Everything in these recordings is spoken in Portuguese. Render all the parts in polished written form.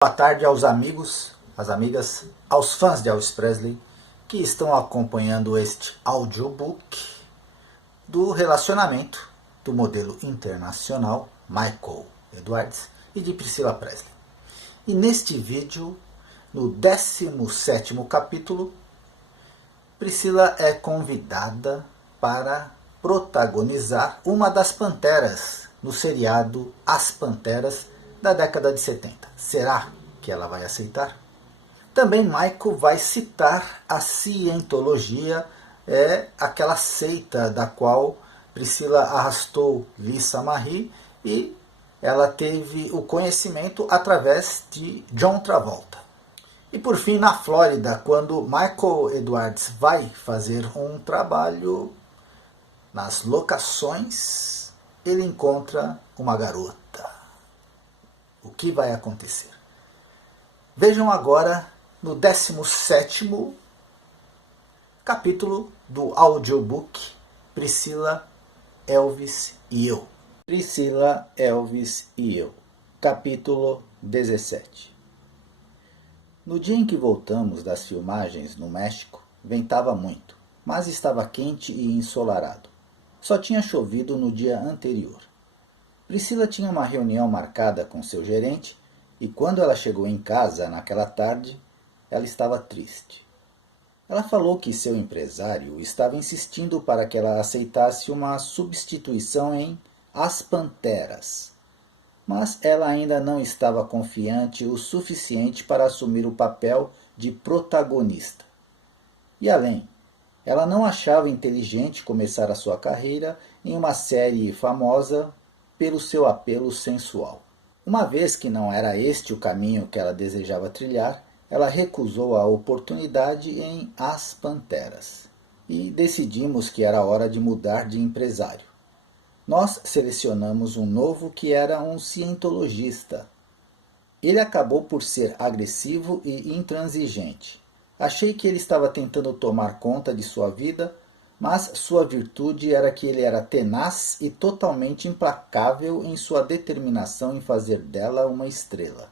Boa tarde aos amigos, às amigas, aos fãs de Elvis Presley que estão acompanhando este audiobook do relacionamento do modelo internacional Michael Edwards e de Priscilla Presley. E neste vídeo, no 17º capítulo, Priscilla é convidada para protagonizar uma das Panteras no seriado As Panteras da década de 70. Será que ela vai aceitar? Também Michael vai citar a Cientologia, aquela seita da qual Priscilla arrastou Lisa Marie e ela teve o conhecimento através de John Travolta. E por fim, na Flórida, quando Michael Edwards vai fazer um trabalho nas locações, ele encontra uma garota. O que vai acontecer? Vejam agora no 17º capítulo do audiobook Priscilla, Elvis e eu. Priscilla, Elvis e eu. Capítulo 17. No dia em que voltamos das filmagens no México, ventava muito, mas estava quente e ensolarado. Só tinha chovido no dia anterior. Priscilla tinha uma reunião marcada com seu gerente e quando ela chegou em casa naquela tarde, ela estava triste. Ela falou que seu empresário estava insistindo para que ela aceitasse uma substituição em As Panteras, mas ela ainda não estava confiante o suficiente para assumir o papel de protagonista. E além, ela não achava inteligente começar a sua carreira em uma série famosa pelo seu apelo sensual. Uma vez que não era este o caminho que ela desejava trilhar, ela recusou a oportunidade em As Panteras. E decidimos que era hora de mudar de empresário. Nós selecionamos um novo que era um cientologista. Ele acabou por ser agressivo e intransigente. Achei que ele estava tentando tomar conta de sua vida, mas sua virtude era que ele era tenaz e totalmente implacável em sua determinação em fazer dela uma estrela.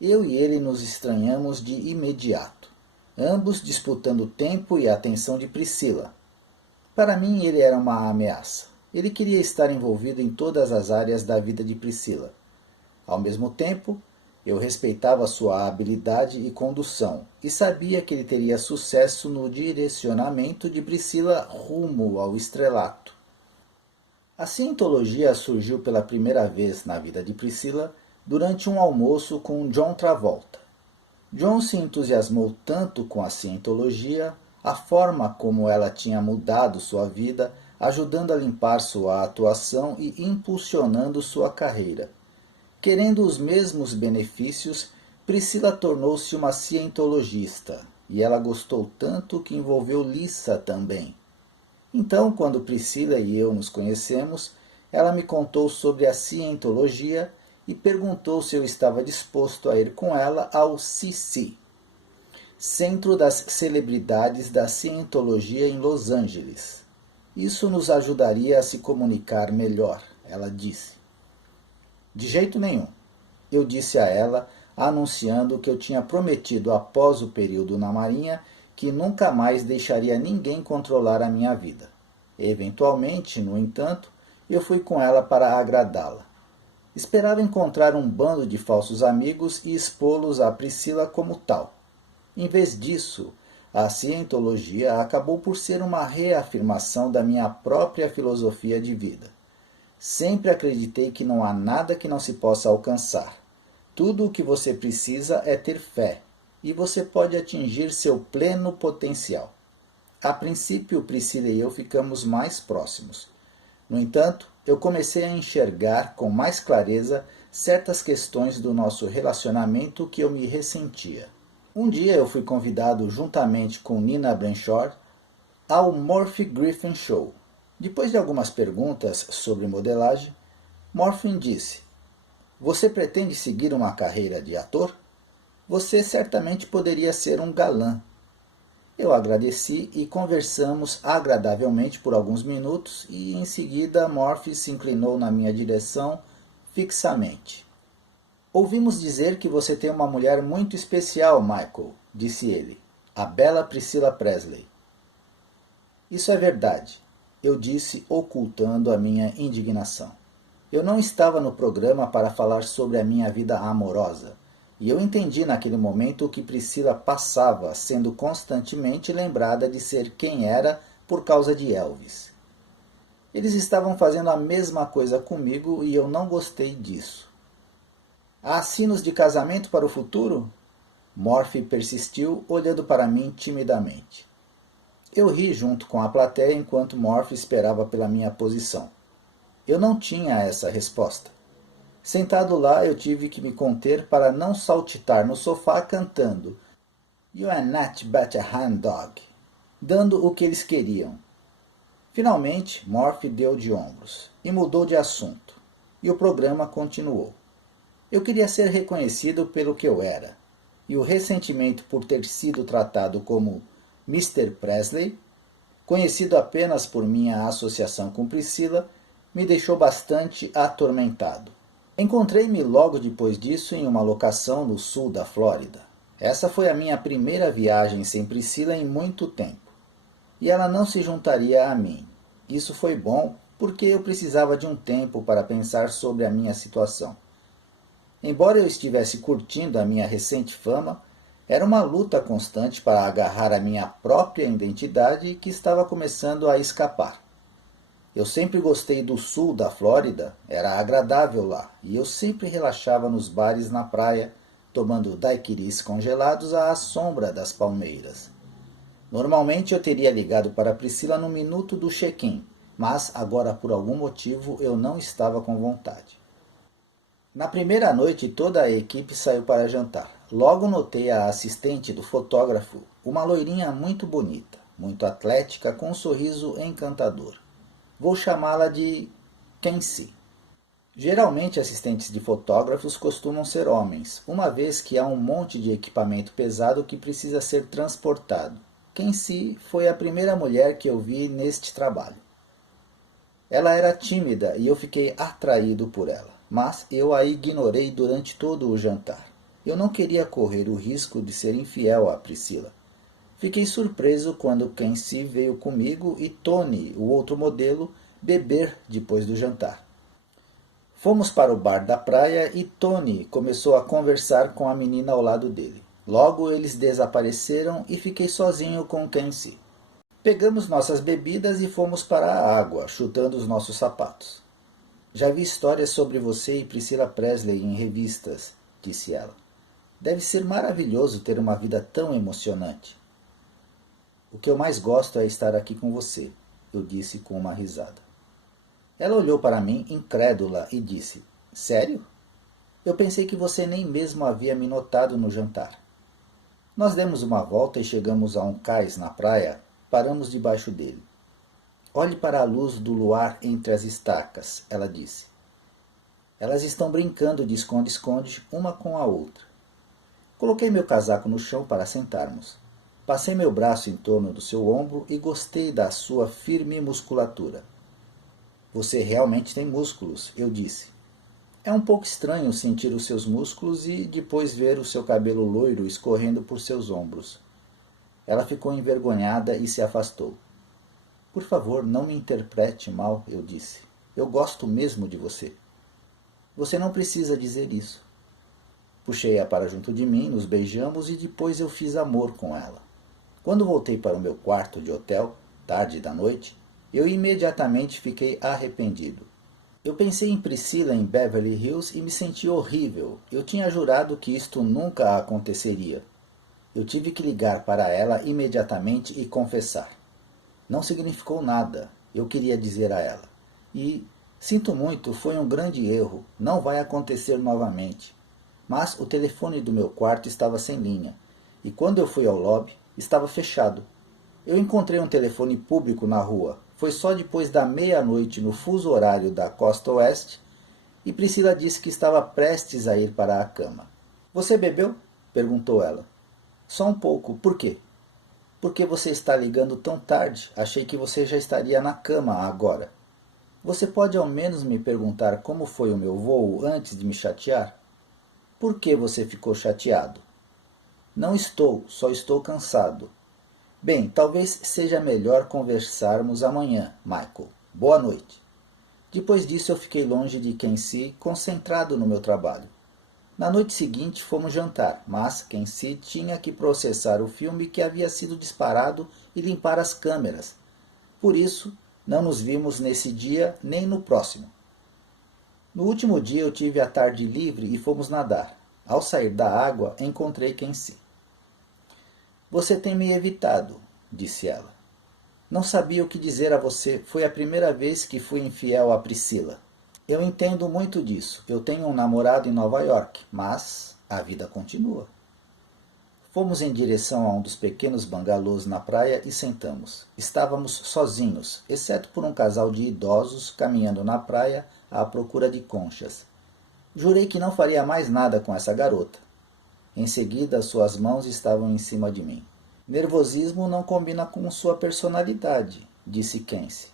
Eu e ele nos estranhamos de imediato, ambos disputando o tempo e a atenção de Priscilla. Para mim ele era uma ameaça. Ele queria estar envolvido em todas as áreas da vida de Priscilla. Ao mesmo tempo, eu respeitava sua habilidade e condução e sabia que ele teria sucesso no direcionamento de Priscilla rumo ao estrelato. A cientologia surgiu pela primeira vez na vida de Priscilla durante um almoço com John Travolta. John se entusiasmou tanto com a cientologia, a forma como ela tinha mudado sua vida, ajudando a limpar sua atuação e impulsionando sua carreira. Querendo os mesmos benefícios, Priscilla tornou-se uma cientologista, e ela gostou tanto que envolveu Lisa também. Então, quando Priscilla e eu nos conhecemos, ela me contou sobre a cientologia e perguntou se eu estava disposto a ir com ela ao CC, Centro das Celebridades da Cientologia em Los Angeles. Isso nos ajudaria a se comunicar melhor, ela disse. De jeito nenhum, eu disse a ela, anunciando que eu tinha prometido após o período na Marinha que nunca mais deixaria ninguém controlar a minha vida. Eventualmente, no entanto, eu fui com ela para agradá-la. Esperava encontrar um bando de falsos amigos e expô-los a Priscilla como tal. Em vez disso, a cientologia acabou por ser uma reafirmação da minha própria filosofia de vida. Sempre acreditei que não há nada que não se possa alcançar. Tudo o que você precisa é ter fé, e você pode atingir seu pleno potencial. A princípio, Priscilla e eu ficamos mais próximos. No entanto, eu comecei a enxergar com mais clareza certas questões do nosso relacionamento que eu me ressentia. Um dia eu fui convidado juntamente com Nina Bradshaw ao Murphy Griffin Show. Depois de algumas perguntas sobre modelagem, Morphin disse: "Você pretende seguir uma carreira de ator? Você certamente poderia ser um galã." Eu agradeci e conversamos agradavelmente por alguns minutos e em seguida Morphy se inclinou na minha direção fixamente. Ouvimos dizer que você tem uma mulher muito especial, Michael, disse ele, a bela Priscilla Presley. Isso é verdade, eu disse, ocultando a minha indignação. Eu não estava no programa para falar sobre a minha vida amorosa, e eu entendi naquele momento o que Priscilla passava, sendo constantemente lembrada de ser quem era por causa de Elvis. Eles estavam fazendo a mesma coisa comigo e eu não gostei disso. Há sinos de casamento para o futuro? Morphy persistiu, olhando para mim timidamente. Eu ri junto com a plateia enquanto Morphy esperava pela minha posição. Eu não tinha essa resposta. Sentado lá, eu tive que me conter para não saltitar no sofá cantando You are not but a hound dog, dando o que eles queriam. Finalmente, Morphy deu de ombros e mudou de assunto, e o programa continuou. Eu queria ser reconhecido pelo que eu era, e o ressentimento por ter sido tratado como Mr. Presley, conhecido apenas por minha associação com Priscilla, me deixou bastante atormentado. Encontrei-me logo depois disso em uma locação no sul da Flórida. Essa foi a minha primeira viagem sem Priscilla em muito tempo, e ela não se juntaria a mim. Isso foi bom, porque eu precisava de um tempo para pensar sobre a minha situação. Embora eu estivesse curtindo a minha recente fama, era uma luta constante para agarrar a minha própria identidade que estava começando a escapar. Eu sempre gostei do sul da Flórida, era agradável lá, e eu sempre relaxava nos bares na praia, tomando daiquiris congelados à sombra das palmeiras. Normalmente eu teria ligado para Priscilla no minuto do check-in, mas agora por algum motivo eu não estava com vontade. Na primeira noite toda a equipe saiu para jantar. Logo notei a assistente do fotógrafo, uma loirinha muito bonita, muito atlética, com um sorriso encantador. Vou chamá-la de Kenzie. Geralmente assistentes de fotógrafos costumam ser homens, uma vez que há um monte de equipamento pesado que precisa ser transportado. Kenzie foi a primeira mulher que eu vi neste trabalho. Ela era tímida e eu fiquei atraído por ela, mas eu a ignorei durante todo o jantar. Eu não queria correr o risco de ser infiel a Priscilla. Fiquei surpreso quando Kenzie veio comigo e Tony, o outro modelo, beber depois do jantar. Fomos para o bar da praia e Tony começou a conversar com a menina ao lado dele. Logo eles desapareceram e fiquei sozinho com Kenzie. Pegamos nossas bebidas e fomos para a água, chutando os nossos sapatos. Já vi histórias sobre você e Priscilla Presley em revistas, disse ela. Deve ser maravilhoso ter uma vida tão emocionante. O que eu mais gosto é estar aqui com você, eu disse com uma risada. Ela olhou para mim, incrédula, e disse, sério? Eu pensei que você nem mesmo havia me notado no jantar. Nós demos uma volta e chegamos a um cais na praia. Paramos debaixo dele. Olhe para a luz do luar entre as estacas, ela disse. Elas estão brincando de esconde-esconde uma com a outra. Coloquei meu casaco no chão para sentarmos. Passei meu braço em torno do seu ombro e gostei da sua firme musculatura. Você realmente tem músculos, eu disse. É um pouco estranho sentir os seus músculos e depois ver o seu cabelo loiro escorrendo por seus ombros. Ela ficou envergonhada e se afastou. Por favor, não me interprete mal, eu disse. Eu gosto mesmo de você. Você não precisa dizer isso. Puxei-a para junto de mim, nos beijamos e depois eu fiz amor com ela. Quando voltei para o meu quarto de hotel, tarde da noite, eu imediatamente fiquei arrependido. Eu pensei em Priscilla em Beverly Hills e me senti horrível. Eu tinha jurado que isto nunca aconteceria. Eu tive que ligar para ela imediatamente e confessar. Não significou nada, eu queria dizer a ela. E, sinto muito, foi um grande erro, não vai acontecer novamente. Mas o telefone do meu quarto estava sem linha, e quando eu fui ao lobby, estava fechado. Eu encontrei um telefone público na rua. Foi só depois da meia-noite no fuso horário da costa oeste, e Priscilla disse que estava prestes a ir para a cama. Você bebeu? Perguntou ela. Só um pouco. Por quê? Porque você está ligando tão tarde? Achei que você já estaria na cama agora. Você pode ao menos me perguntar como foi o meu voo antes de me chatear? Por que você ficou chateado? Não estou, só estou cansado. Bem, talvez seja melhor conversarmos amanhã, Michael. Boa noite. Depois disso eu fiquei longe de Kensi, concentrado no meu trabalho. Na noite seguinte fomos jantar, mas Kensi tinha que processar o filme que havia sido disparado e limpar as câmeras. Por isso, não nos vimos nesse dia nem no próximo. No último dia eu tive a tarde livre e fomos nadar. Ao sair da água, encontrei Kensi. Você tem me evitado, disse ela. Não sabia o que dizer a você. Foi a primeira vez que fui infiel a Priscila. Eu entendo muito disso. Eu tenho um namorado em Nova York, mas a vida continua. Fomos em direção a um dos pequenos bangalôs na praia e sentamos. Estávamos sozinhos, exceto por um casal de idosos caminhando na praia à procura de conchas. Jurei que não faria mais nada com essa garota. Em seguida, suas mãos estavam em cima de mim. Nervosismo não combina com sua personalidade, disse Kensi.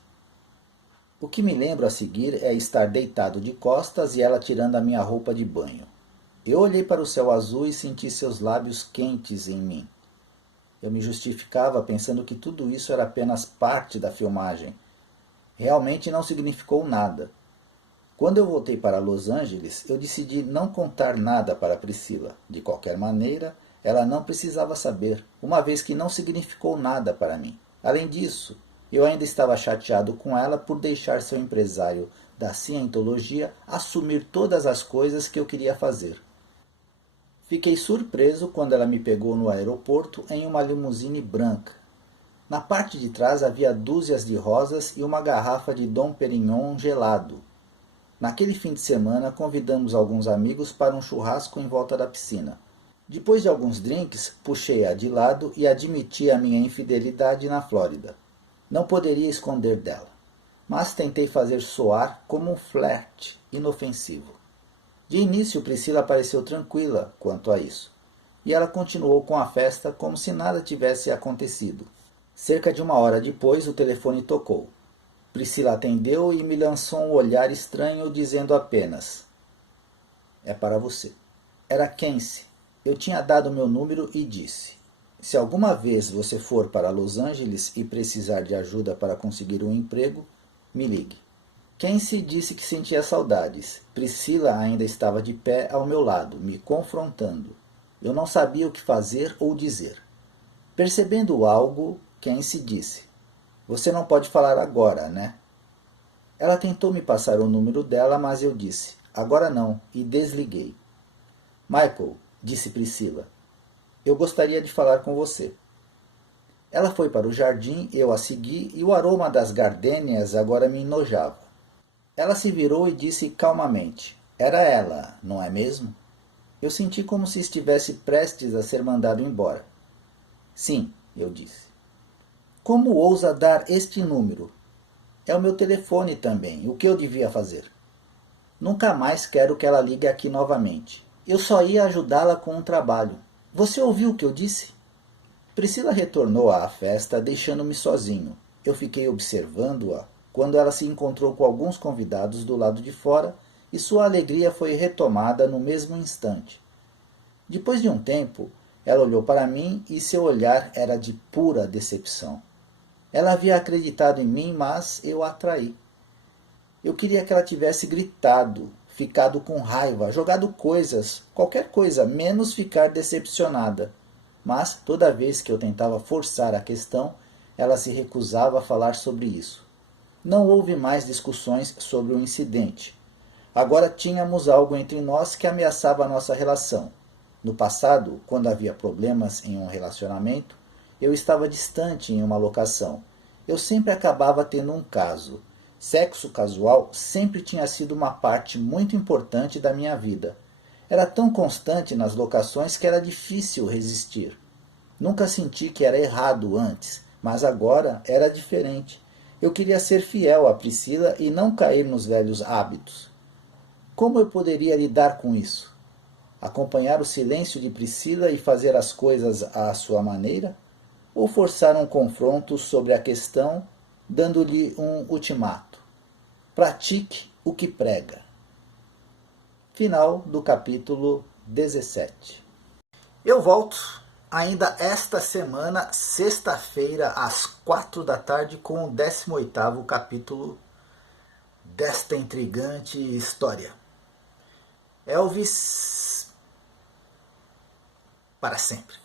O que me lembro a seguir é estar deitado de costas e ela tirando a minha roupa de banho. Eu olhei para o céu azul e senti seus lábios quentes em mim. Eu me justificava pensando que tudo isso era apenas parte da filmagem. Realmente não significou nada. Quando eu voltei para Los Angeles, eu decidi não contar nada para Priscila. De qualquer maneira, ela não precisava saber, uma vez que não significou nada para mim. Além disso, eu ainda estava chateado com ela por deixar seu empresário da cientologia assumir todas as coisas que eu queria fazer. Fiquei surpreso quando ela me pegou no aeroporto em uma limusine branca. Na parte de trás havia dúzias de rosas e uma garrafa de Dom Perignon gelado. Naquele fim de semana, convidamos alguns amigos para um churrasco em volta da piscina. Depois de alguns drinks, puxei-a de lado e admiti a minha infidelidade na Flórida. Não poderia esconder dela, mas tentei fazer soar como um flerte inofensivo. De início, Priscila pareceu tranquila quanto a isso, e ela continuou com a festa como se nada tivesse acontecido. Cerca de 1 hora depois, o telefone tocou. Priscila atendeu e me lançou um olhar estranho, dizendo apenas: "É para você." Era Kensi. Eu tinha dado meu número e disse: "Se alguma vez você for para Los Angeles e precisar de ajuda para conseguir um emprego, me ligue." Kensi disse que sentia saudades. Priscila ainda estava de pé ao meu lado, me confrontando. Eu não sabia o que fazer ou dizer. Percebendo algo, Kensi disse: "Você não pode falar agora, né?" Ela tentou me passar o número dela, mas eu disse: "Agora não", e desliguei. "Michael", disse Priscila, "eu gostaria de falar com você." Ela foi para o jardim, eu a segui, e o aroma das gardênias agora me enojava. Ela se virou e disse calmamente: "Era ela, não é mesmo?" Eu senti como se estivesse prestes a ser mandado embora. "Sim", eu disse. "Como ousa dar este número?" "É o meu telefone também. O que eu devia fazer?" "Nunca mais quero que ela ligue aqui novamente. Eu só ia ajudá-la com um trabalho." "Você ouviu o que eu disse?" Priscila retornou à festa, deixando-me sozinho. Eu fiquei observando-a quando ela se encontrou com alguns convidados do lado de fora e sua alegria foi retomada no mesmo instante. Depois de um tempo, ela olhou para mim e seu olhar era de pura decepção. Ela havia acreditado em mim, mas eu a traí. Eu queria que ela tivesse gritado, ficado com raiva, jogado coisas, qualquer coisa, menos ficar decepcionada. Mas, toda vez que eu tentava forçar a questão, ela se recusava a falar sobre isso. Não houve mais discussões sobre o incidente. Agora tínhamos algo entre nós que ameaçava a nossa relação. No passado, quando havia problemas em um relacionamento, eu estava distante em uma locação. Eu sempre acabava tendo um caso. Sexo casual sempre tinha sido uma parte muito importante da minha vida. Era tão constante nas locações que era difícil resistir. Nunca senti que era errado antes, mas agora era diferente. Eu queria ser fiel a Priscila e não cair nos velhos hábitos. Como eu poderia lidar com isso? Acompanhar o silêncio de Priscila e fazer as coisas à sua maneira? Ou forçar um confronto sobre a questão, dando-lhe um ultimato? Pratique o que prega. Final do capítulo 17. Eu volto ainda esta semana, sexta-feira, às 4 da tarde, com o 18º capítulo desta intrigante história. Elvis para sempre.